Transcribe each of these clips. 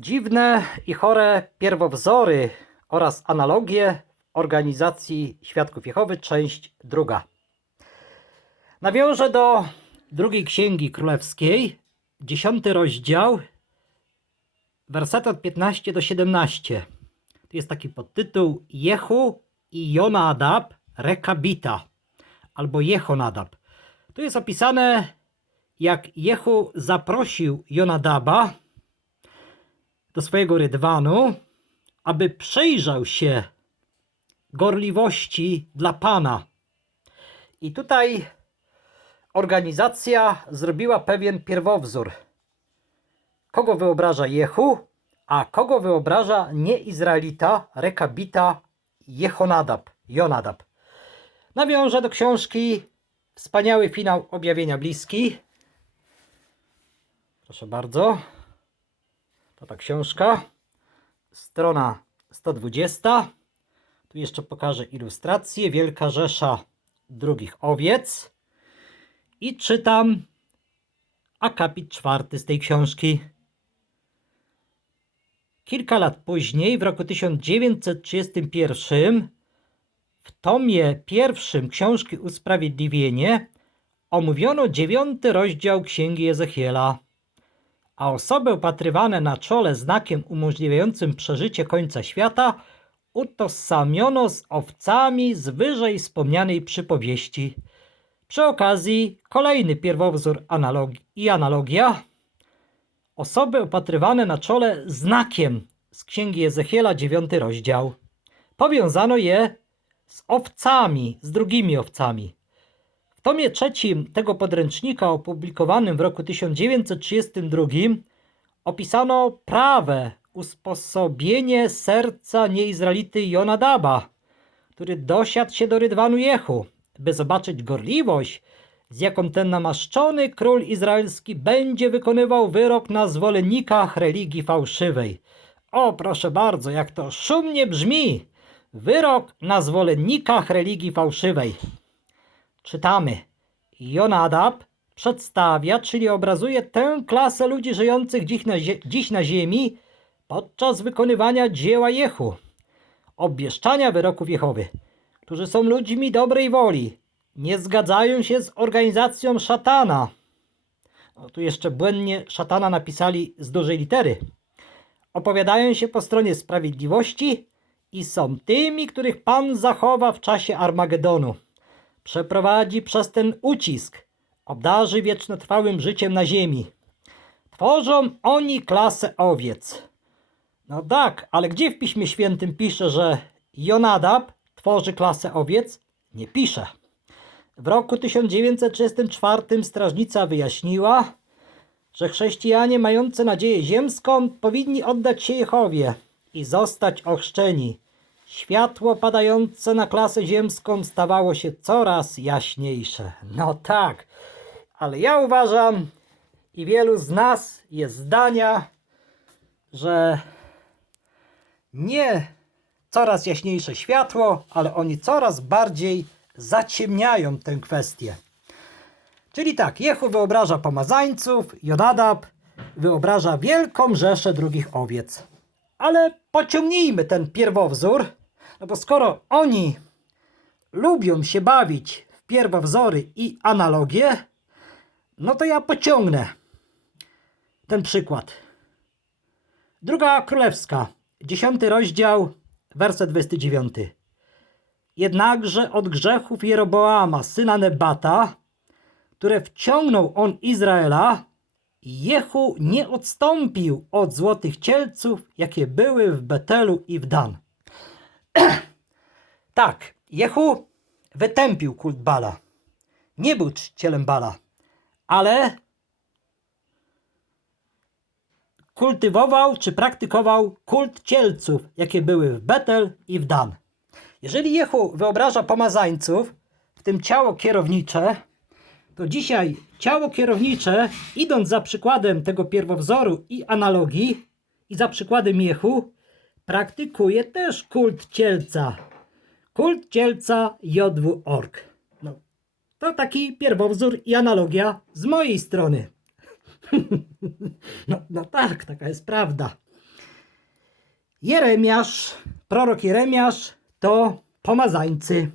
Dziwne i chore pierwowzory oraz analogie organizacji Świadków Jehowy, część druga. Nawiążę do drugiej księgi królewskiej, dziesiąty rozdział, wersety od 15 do 17. Tu jest taki podtytuł Jehu i Jonadab Rekabita albo Jehonadab. Tu jest opisane, jak Jehu zaprosił Jonadaba do swojego rydwanu, aby przyjrzał się gorliwości dla Pana. I tutaj organizacja zrobiła pewien pierwowzór. Kogo wyobraża Jehu, a kogo wyobraża nieizraelita, rekabita Jehonadab, Jonadab. Nawiążę do książki Wspaniały finał objawienia bliski. Proszę bardzo. To ta książka. Strona 120. Tu jeszcze pokażę ilustrację. Wielka Rzesza drugich owiec. I czytam akapit czwarty z tej książki. Kilka lat później, w roku 1931, w tomie pierwszym książki Usprawiedliwienie omówiono dziewiąty rozdział Księgi Ezechiela, a osoby opatrywane na czole znakiem umożliwiającym przeżycie końca świata utożsamiono z owcami z wyżej wspomnianej przypowieści. Przy okazji kolejny pierwowzór analog- i analogia. Osoby opatrywane na czole znakiem z Księgi Ezechiela, dziewiąty rozdział. Powiązano je z owcami, z drugimi owcami. W tomie trzecim tego podręcznika, opublikowanym w roku 1932, opisano prawe usposobienie serca nieizraelity Jonadaba, który dosiadł się do rydwanu Jehu, by zobaczyć gorliwość, z jaką ten namaszczony król izraelski będzie wykonywał wyrok na zwolennikach religii fałszywej. O, proszę bardzo, jak to szumnie brzmi! Wyrok na zwolennikach religii fałszywej. Czytamy. Jonadab przedstawia, czyli obrazuje tę klasę ludzi żyjących dziś na, dziś na ziemi podczas wykonywania dzieła Jehu, obwieszczania wyroków Jehowy, którzy są ludźmi dobrej woli, nie zgadzają się z organizacją szatana. O, tu jeszcze błędnie szatana napisali z dużej litery. Opowiadają się po stronie sprawiedliwości i są tymi, których Pan zachowa w czasie Armagedonu. Przeprowadzi przez ten ucisk, obdarzy wiecznotrwałym życiem na ziemi. Tworzą oni klasę owiec. No tak, ale gdzie w Piśmie Świętym pisze, że Jonadab tworzy klasę owiec? Nie pisze. W roku 1934 strażnica wyjaśniła, że chrześcijanie mający nadzieję ziemską powinni oddać się Jehowie i zostać ochrzczeni. Światło padające na klasę ziemską stawało się coraz jaśniejsze. No tak, ale ja uważam i wielu z nas jest zdania, że nie coraz jaśniejsze światło, ale oni coraz bardziej zaciemniają tę kwestię. Czyli tak, Jehu wyobraża pomazańców, Jonadab wyobraża wielką rzeszę drugich owiec. Ale pociągnijmy ten pierwowzór, no bo skoro oni lubią się bawić w pierwowzory i analogie, no to ja pociągnę ten przykład. Druga Królewska, dziesiąty rozdział, werset 29. Jednakże od grzechów Jeroboama, syna Nebata, które wciągnął on Izraela, Jehu nie odstąpił od złotych cielców, jakie były w Betelu i w Dan. tak, Jehu wytępił kult Bala. Nie był czcicielem Bala, ale kultywował czy praktykował kult cielców, jakie były w Betel i w Dan. Jeżeli Jehu wyobraża pomazańców, w tym ciało kierownicze, to dzisiaj ciało kierownicze, idąc za przykładem tego pierwowzoru i analogii, i za przykładem Jehu, praktykuje też kult cielca. Kult cielca JW.org. No, to taki pierwowzór i analogia z mojej strony. no, no tak, taka jest prawda. Jeremiasz, prorok Jeremiasz to pomazańcy.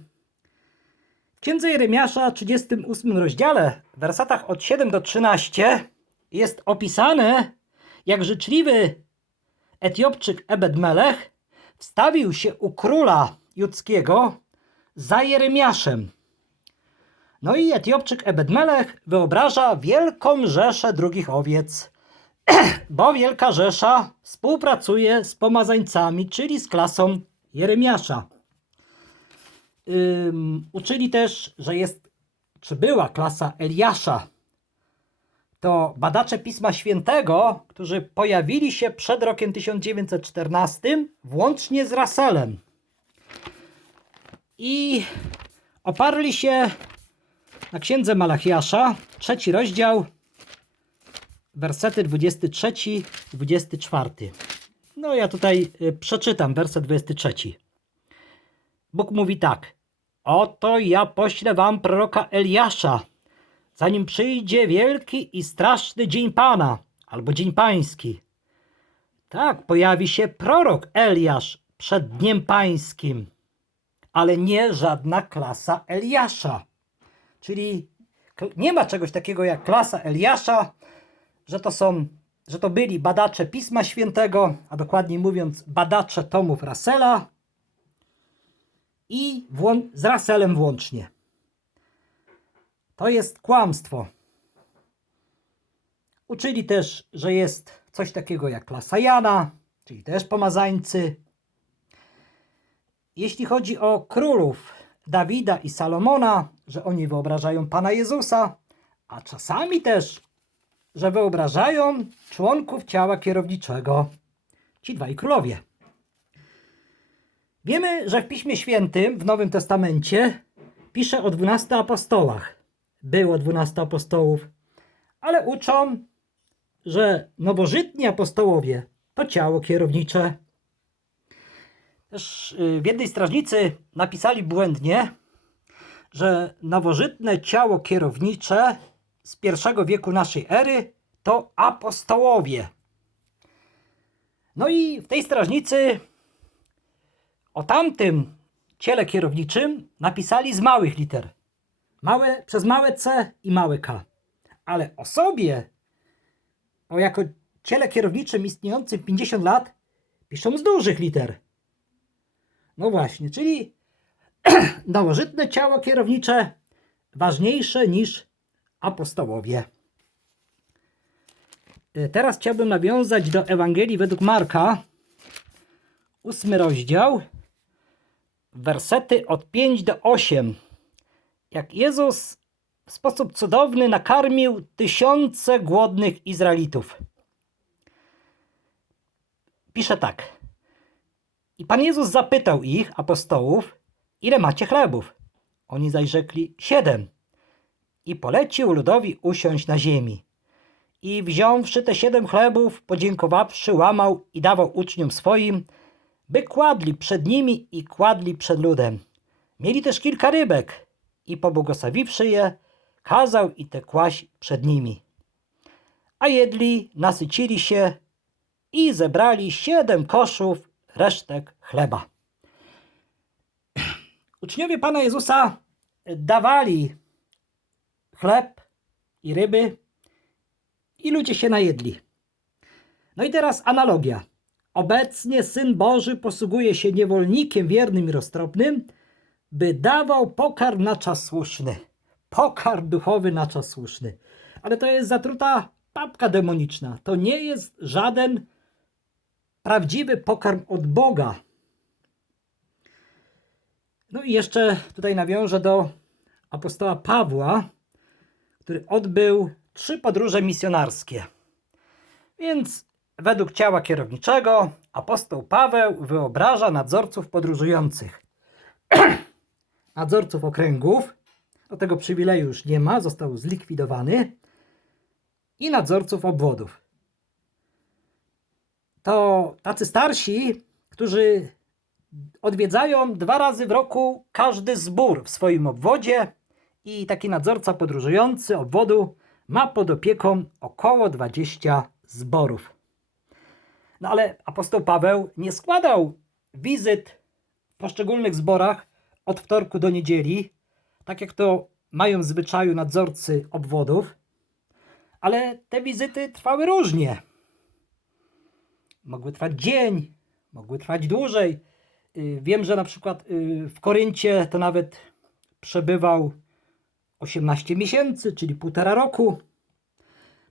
W księdze Jeremiasza, 38 rozdziale, w wersetach od 7 do 13 jest opisane, jak życzliwy Etiopczyk Ebed-Melech wstawił się u króla judzkiego za Jeremiaszem. No i Etiopczyk Ebed-Melech wyobraża wielką rzeszę drugich owiec, bo Wielka Rzesza współpracuje z pomazańcami, czyli z klasą Jeremiasza. Ym, uczyli też, że jest, czy była klasa Eliasza. To badacze Pisma Świętego, którzy pojawili się przed rokiem 1914, włącznie z Russellem. I oparli się na księdze Malachiasza, trzeci rozdział, wersety 23-24. No ja tutaj y, przeczytam werset 23. Bóg mówi tak. Oto ja poślę wam proroka Eliasza, zanim przyjdzie wielki i straszny dzień Pana, albo dzień Pański. Tak, pojawi się prorok Eliasz przed dniem Pańskim, ale nie żadna klasa Eliasza. Czyli nie ma czegoś takiego jak klasa Eliasza, że to są, że to byli badacze Pisma Świętego, a dokładniej mówiąc badacze tomów Russella i z Russellem włącznie. To jest kłamstwo. Uczyli też, że jest coś takiego jak klasa Jana, czyli też pomazańcy. Jeśli chodzi o królów Dawida i Salomona, że oni wyobrażają Pana Jezusa, a czasami też, że wyobrażają członków ciała kierowniczego. Ci dwaj królowie. Wiemy, że w Piśmie Świętym w Nowym Testamencie pisze o dwunastu apostołach. Było dwunastu apostołów, ale uczą, że nowożytni apostołowie to ciało kierownicze. Też y, w jednej strażnicy napisali błędnie, że nowożytne ciało kierownicze z pierwszego wieku naszej ery to apostołowie. No i w tej strażnicy o tamtym ciele kierowniczym napisali z małych liter. Małe, przez małe C i małe K. Ale o sobie, o jako ciele kierowniczym istniejącym 50 lat, piszą z dużych liter. No właśnie, czyli nowożytne ciało kierownicze ważniejsze niż apostołowie. Y, Teraz chciałbym nawiązać do Ewangelii według Marka, ósmy rozdział, wersety od 5 do 8. Jak Jezus w sposób cudowny nakarmił tysiące głodnych Izraelitów. Pisze tak. I Pan Jezus zapytał ich, apostołów, ile macie chlebów? Oni zaś rzekli, siedem. I polecił ludowi usiąść na ziemi. I wziąwszy te siedem chlebów, podziękowawszy, łamał i dawał uczniom swoim, by kładli przed nimi i kładli przed ludem. Mieli też kilka rybek i pobłogosławiwszy je, kazał i te kłaść przed nimi. A jedli, nasycili się i zebrali siedem koszów resztek chleba. Uczniowie Pana Jezusa dawali chleb i ryby i ludzie się najedli. No i teraz analogia. Obecnie Syn Boży posługuje się niewolnikiem wiernym i roztropnym, by dawał pokarm na czas słuszny. Pokarm duchowy na czas słuszny. Ale to jest zatruta papka demoniczna. To nie jest żaden prawdziwy pokarm od Boga. No i jeszcze tutaj nawiążę do apostoła Pawła, który odbył trzy podróże misjonarskie. Więc według ciała kierowniczego apostoł Paweł wyobraża nadzorców podróżujących. nadzorców okręgów, do tego przywileju już nie ma, został zlikwidowany, i nadzorców obwodów. To tacy starsi, którzy odwiedzają dwa razy w roku każdy zbór w swoim obwodzie i taki nadzorca podróżujący obwodu ma pod opieką około 20 zborów. No ale apostoł Paweł nie składał wizyt w poszczególnych zborach od wtorku do niedzieli, tak jak to mają w zwyczaju nadzorcy obwodów, ale te wizyty trwały różnie. Mogły trwać dzień, mogły trwać dłużej. Y, Wiem, że na przykład y, w Koryncie to nawet przebywał 18 miesięcy, czyli półtora roku.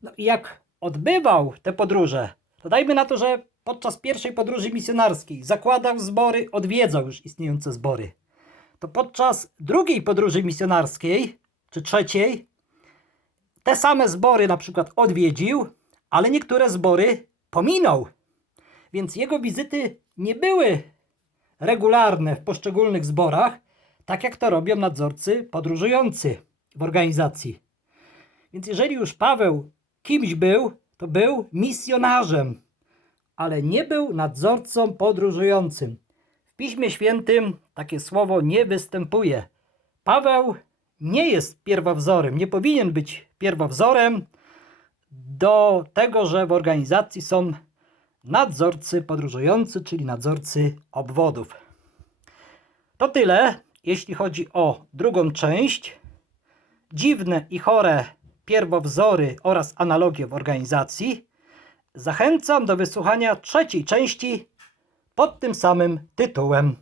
No i jak odbywał te podróże, to dajmy na to, że podczas pierwszej podróży misjonarskiej zakładał zbory, odwiedzał już istniejące zbory. To podczas drugiej podróży misjonarskiej, czy trzeciej, te same zbory na przykład odwiedził, ale niektóre zbory pominął. Więc jego wizyty nie były regularne w poszczególnych zborach, tak jak to robią nadzorcy podróżujący w organizacji. Więc jeżeli już Paweł kimś był, to był misjonarzem, ale nie był nadzorcą podróżującym. Piśmie Świętym takie słowo nie występuje. Paweł nie jest pierwowzorem, nie powinien być pierwowzorem do tego, że w organizacji są nadzorcy podróżujący, czyli nadzorcy obwodów. To tyle, jeśli chodzi o drugą część. Dziwne i chore pierwowzory oraz analogie w organizacji. Zachęcam do wysłuchania trzeciej części pod tym samym tytułem.